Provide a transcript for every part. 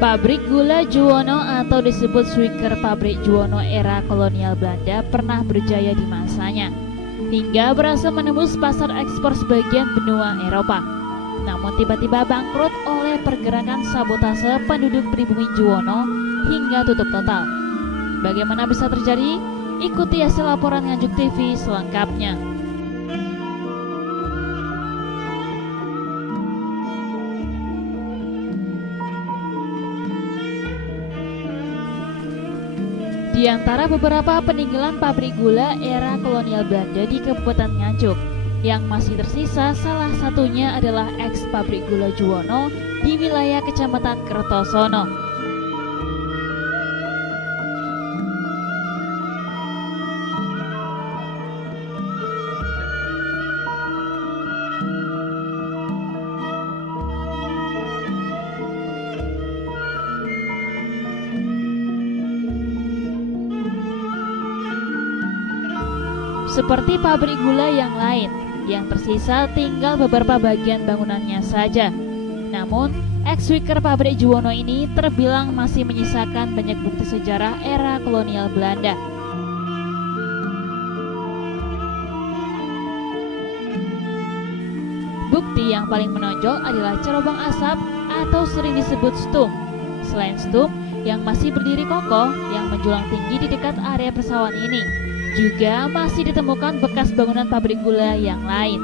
Pabrik gula Juwono atau disebut Swiker Pabrik Juwono era kolonial Belanda pernah berjaya di masanya, hingga berhasil menembus pasar ekspor sebagian benua Eropa. Namun tiba-tiba bangkrut oleh pergerakan sabotase penduduk pribumi Juwono hingga tutup total. Bagaimana bisa terjadi? Ikuti hasil laporan Nganjuk TV selengkapnya. Di antara beberapa peninggalan pabrik gula era kolonial Belanda di Kabupaten Nganjuk, yang masih tersisa salah satunya adalah eks pabrik gula Juwono di wilayah Kecamatan Kertosono. Seperti pabrik gula yang lain, yang tersisa tinggal beberapa bagian bangunannya saja. Namun, eks-Swiker pabrik Juwono ini terbilang masih menyisakan banyak bukti sejarah era kolonial Belanda. Bukti yang paling menonjol adalah cerobong asap atau sering disebut stump. Selain stump yang masih berdiri kokoh yang menjulang tinggi di dekat area persawahan ini, juga masih ditemukan bekas bangunan pabrik gula yang lain.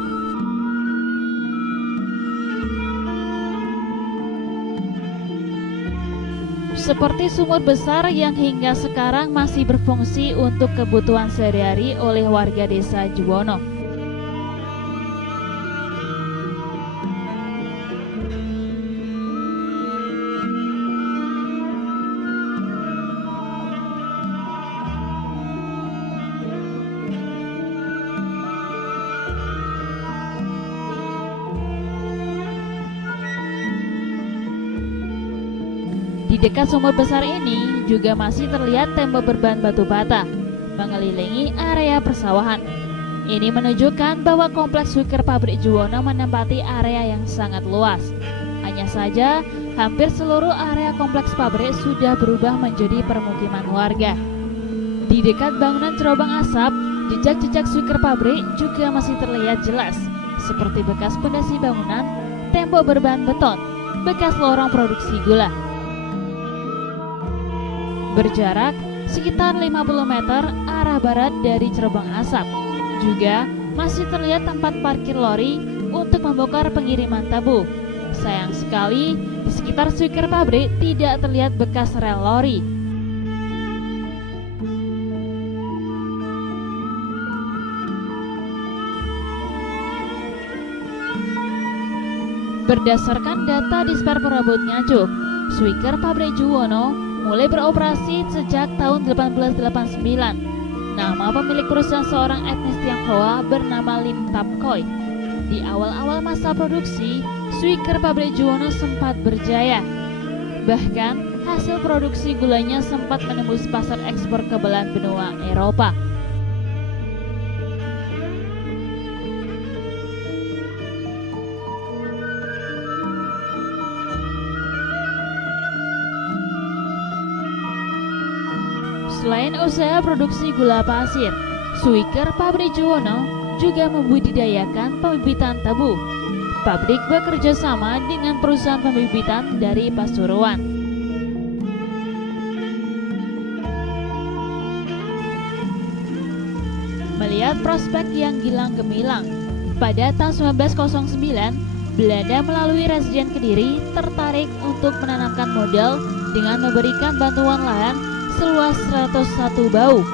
Seperti sumur besar yang hingga sekarang masih berfungsi untuk kebutuhan sehari-hari oleh warga desa Juwono. Di dekat sumur besar ini juga masih terlihat tembok berbahan batu bata mengelilingi area persawahan. Ini menunjukkan bahwa kompleks Swiker pabrik Juwono menempati area yang sangat luas. Hanya saja, hampir seluruh area kompleks pabrik sudah berubah menjadi permukiman warga. Di dekat bangunan cerobong asap, jejak-jejak Swiker pabrik juga masih terlihat jelas, seperti bekas pondasi bangunan, tembok berbahan beton, bekas lorong produksi gula. Berjarak sekitar 50 meter arah barat dari cerobong asap, juga masih terlihat tempat parkir lori untuk membongkar pengiriman tabu. Sayang sekali, di sekitar Swiker pabrik tidak terlihat bekas rel lori. Berdasarkan data Dispar Perabot Nganjuk, Swiker pabrik Juwono mulai beroperasi sejak tahun 1889. Nama pemilik perusahaan seorang etnis Tionghoa bernama Lim Tap Koi. Di awal-awal masa produksi, Swiker pabrik Juwono sempat berjaya. Bahkan, hasil produksi gulanya sempat menembus pasar ekspor ke belahan benua Eropa. Selain usaha produksi gula pasir, Swiker pabrik Juwono juga membudidayakan pembibitan tebu. Pabrik bekerja sama dengan perusahaan pembibitan dari Pasuruan. Melihat prospek yang gilang gemilang, pada tahun 1909, Belanda melalui Residen Kediri tertarik untuk menanamkan modal dengan memberikan bantuan lahan seluas 101 bau,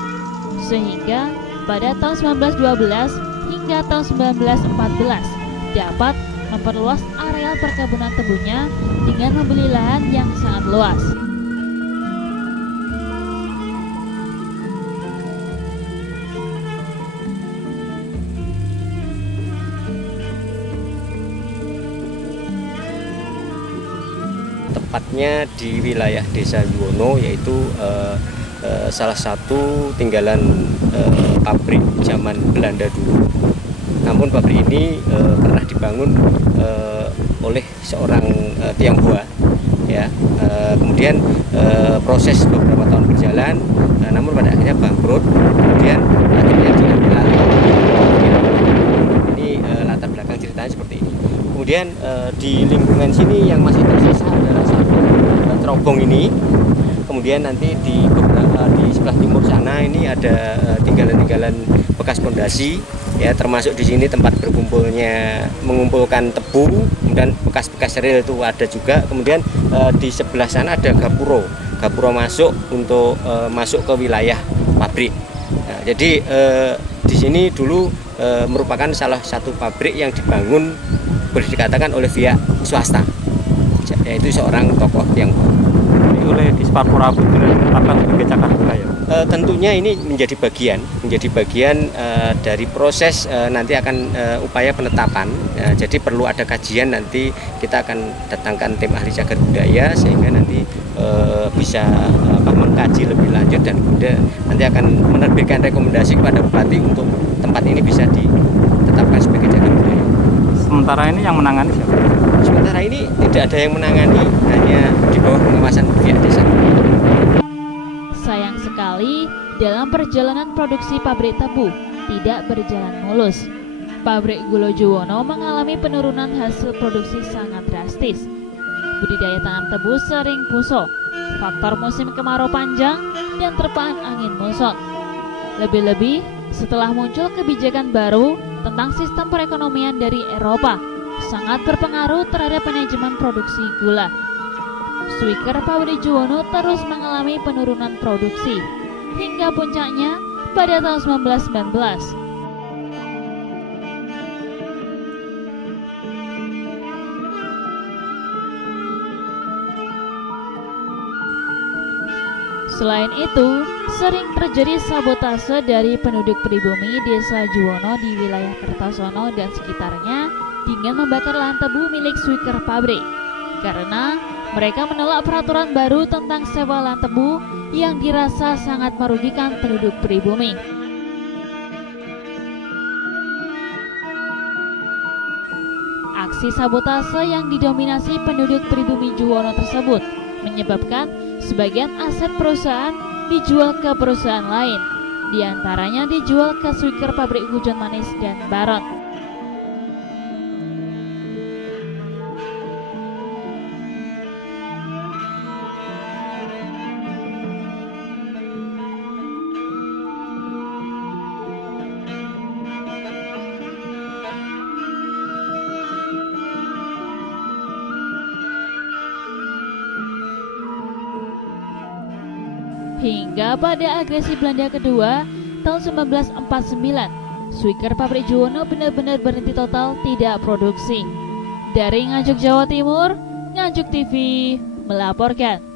sehingga pada tahun 1912 hingga tahun 1914 dapat memperluas areal perkebunan tebunya dengan membeli lahan yang sangat luas. Tepatnya di wilayah Desa Juwono, yaitu salah satu tinggalan pabrik zaman Belanda dulu. Namun pabrik ini pernah dibangun oleh seorang Tionghoa, ya. Kemudian proses beberapa tahun berjalan, namun pada akhirnya bangkrut, kemudian akhirnya diambil alih. Ini latar belakang ceritanya seperti ini. Kemudian di lingkungan sini yang masih tersisa adalah satu terobong ini. Kemudian nanti di sebelah timur sana ini ada tinggalan-tinggalan bekas pondasi, ya, termasuk di sini tempat mengumpulkan tebu, kemudian bekas-bekas rel itu ada juga. Kemudian di sebelah sana ada gapuro masuk untuk masuk ke wilayah pabrik. Nah, jadi di sini dulu merupakan salah satu pabrik yang dibangun, boleh dikatakan, oleh pihak swasta, yaitu seorang tokoh Tionghoa. Oleh Disparpora ditetapkan sebagai cagar budaya. Tentunya ini menjadi bagian dari proses nanti akan upaya penetapan. Jadi perlu ada kajian, nanti kita akan datangkan tim ahli cagar budaya sehingga nanti bisa mengkaji lebih lanjut dan kemudian nanti akan menerbitkan rekomendasi kepada Bupati untuk tempat ini bisa ditetapkan sebagai cagar budaya. Sementara ini yang menangani siapa? Sementara ini tidak ada yang menangani, hanya di bawah pengawasan pihak desa. Sayang sekali, dalam perjalanan produksi pabrik tebu tidak berjalan mulus. Pabrik Gulo Juwono mengalami penurunan hasil produksi sangat drastis. Budidaya tanam tebu sering puso, faktor musim kemarau panjang, dan terpaan angin muson. Lebih-lebih, setelah muncul kebijakan baru tentang sistem perekonomian dari Eropa, sangat berpengaruh terhadap manajemen produksi gula. Swiker Pabrik Juwono terus mengalami penurunan produksi, hingga puncaknya pada tahun 1919. Selain itu, sering terjadi sabotase dari penduduk pribumi desa Juwono di wilayah Kertosono dan sekitarnya dengan membakar lahan tebu milik Swiker Pabrik, karena mereka menolak peraturan baru tentang sewa lahan tebu yang dirasa sangat merugikan penduduk pribumi. Aksi sabotase yang didominasi penduduk pribumi Juwono tersebut menyebabkan sebagian aset perusahaan dijual ke perusahaan lain, diantaranya dijual ke Swiker Pabrik Hujan Manis dan Baron. Hingga pada agresi Belanda kedua tahun 1949, Swiker Pabrik Juwono benar-benar berhenti total tidak produksi. Dari Nganjuk, Jawa Timur, Nganjuk TV melaporkan.